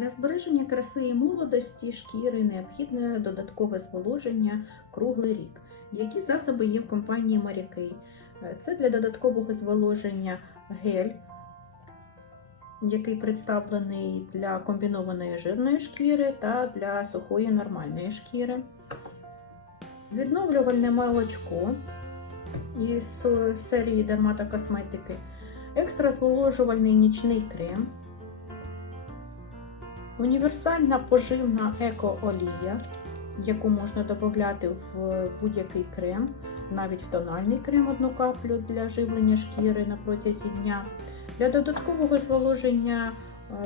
Для збереження краси і молодості шкіри необхідне додаткове зволоження круглий рік. Які засоби є в компанії Марікей? Це для додаткового зволоження гель, який представлений для комбінованої жирної шкіри та для сухої нормальної шкіри. Відновлювальне молочко із серії дерматокосметики, екстразволожувальний нічний крем, універсальна поживна еко-олія, яку можна додати в будь-який крем, навіть в тональний крем одну каплю для живлення шкіри на протязі дня. Для додаткового зволоження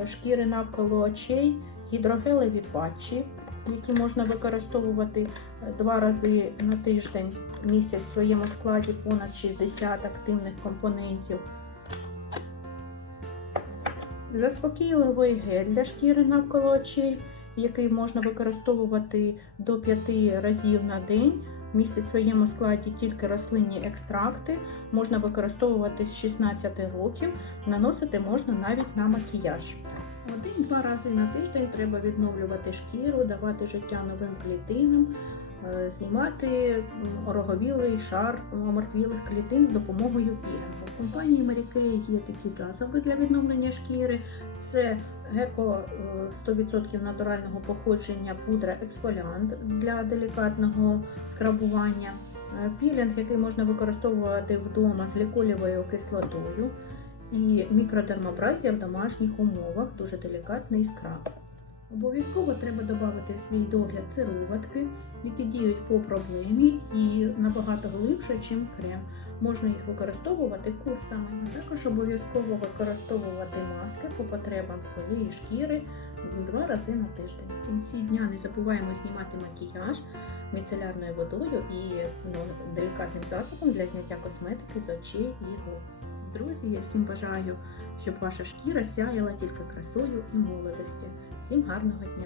шкіри навколо очей гідрогелеві патчі, які можна використовувати два рази на тиждень місяць в своєму складі понад 60 активних компонентів. Заспокійливий гель для шкіри навколо очей, який можна використовувати до 5 разів на день. Містить в своєму складі тільки рослинні екстракти, можна використовувати з 16 років, наносити можна навіть на макіяж. Один-два рази на тиждень треба відновлювати шкіру, давати життя новим клітинам, знімати ороговілий шар омертвілих клітин з допомогою пілінгу. В компанії Marikey є такі засоби для відновлення шкіри. Це геко 100% натурального походження пудра ексфоліант для делікатного скрабування, пілінг, який можна використовувати вдома з ліколівою кислотою, і мікродермабразія в домашніх умовах, дуже делікатний скраб. Обов'язково треба додати свій догляд сироватки, які діють по проблемі і набагато глибше, ніж крем. Можна їх використовувати курсами. Також обов'язково використовувати маски по потребам своєї шкіри два рази на тиждень. В кінці дня не забуваємо знімати макіяж міцелярною водою і ну, делікатним засобом для зняття косметики з очей і губ. Друзі, я всім бажаю, щоб ваша шкіра сяяла тільки красою і молодості. Всім гарного дня!